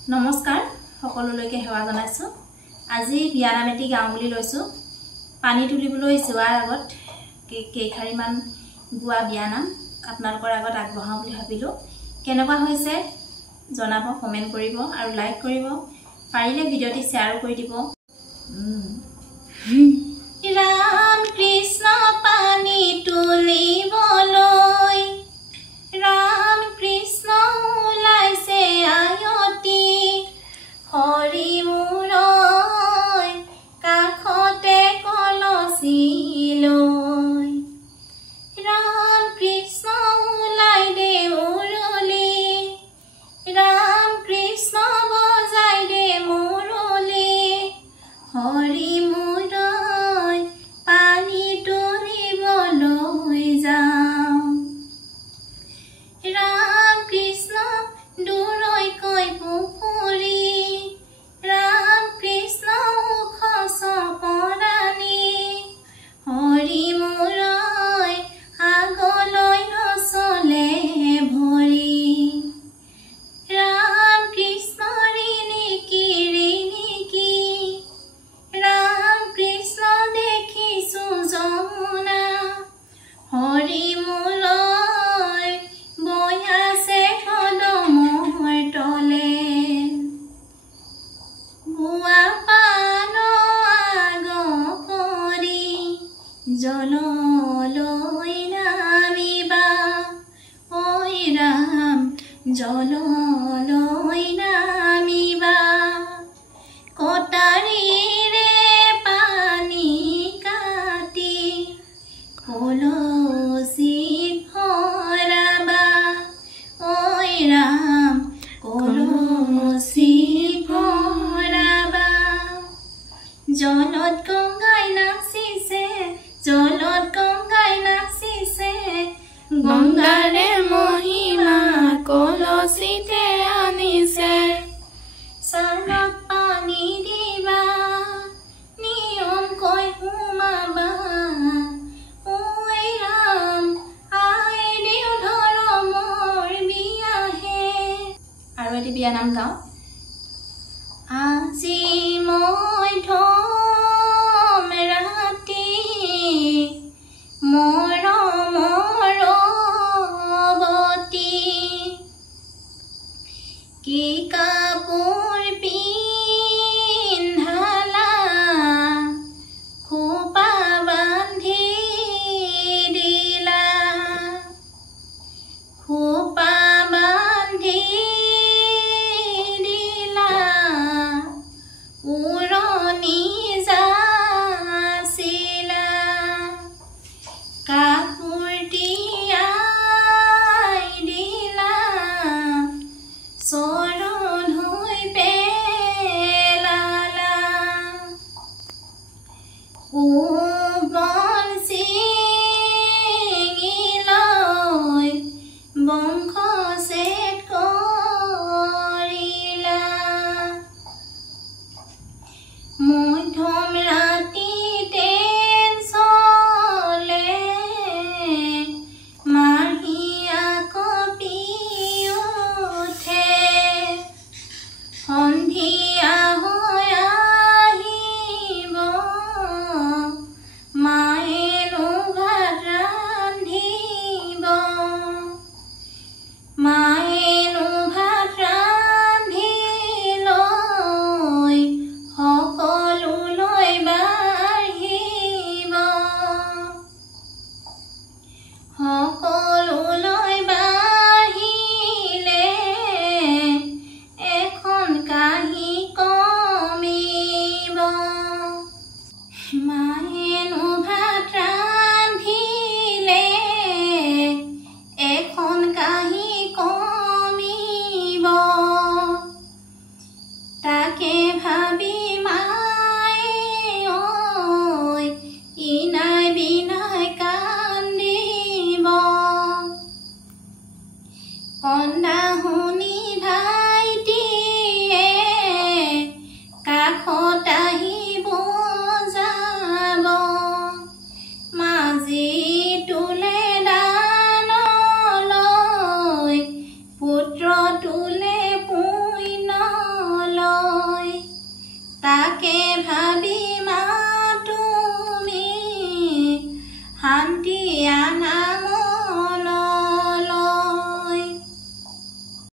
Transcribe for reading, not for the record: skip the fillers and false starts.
নমস্কাৰ সকলোলৈকে সেৱা জনাইছো আজি বিয়ানামেটি গাঁও বুলি লৈছো পানী তুলিবলৈ যোৱাৰ আগত কেইখাৰিমান গুৱা বিয়ানাম আপোনালোকৰ আগত আগবঢ়াও বুলি ভাবিলো কেনেকুৱা হৈছে জনাব কমেন্ট কৰিব আৰু লাইক কৰিব পাৰিলে ভিডিওটি শেয়াৰ কৰি দিব ৰাম কৃষ্ণ পানী তুলিবলৈ राम कृष्ण ओलाइसे आयती हरि मुरय काखते कलसी लय राम कृष्ण ओলাই दे मुरली राम कृष्ण बजाय दे मुरली हरि मुरय पानी तुलिবলৈ যাওঁ राम कृष्ण दूरৈ কৈ পুখুৰী राम कृष्ण উখ সপৰাণী হৰি মুৰৈ আগলৈ নচলে ভৰি राम कृष्ण ঋণিকি राम कृष्ण দেখিছো যমুনা হৰি মুৰৈ বয়াছে কদমৰ তলে বুৱা পান আগ কৰি জললৈ নামিবা ঐ ৰাম জললৈ নামিবা কটাৰীৰে পানী কাটি কলচীত ভৰাবা ঐ ৰাম কলচীত ভৰাবা জলত গংগাই নাচিছে জলত গংগাই নাচিছে গংগাৰে মহিমা কলচীতে আনিছে চালত পানী দিবা নিয়ম কৈ সোমাবা ঐ ৰাম আই দেউ ধৰ্মৰ বিয়াহে আৰু এটি বিয়া নাম গাওঁ আজি মই ধম ৰাতি মৰমৰৱতী কি কাপোৰ পিন্ধালা খোপা বান্ধি দিলা খোপা বান্ধি দিলা উৰণি যাচিলা কাপোৰ তিয়াই দিলা চৰণ হৈ পেলালা বন ছিঙি লৈ বংশ ছেদ কৰিলা মধ্যম ৰাতিতে চলে মাহীয়া কঁপি উঠে শান্তি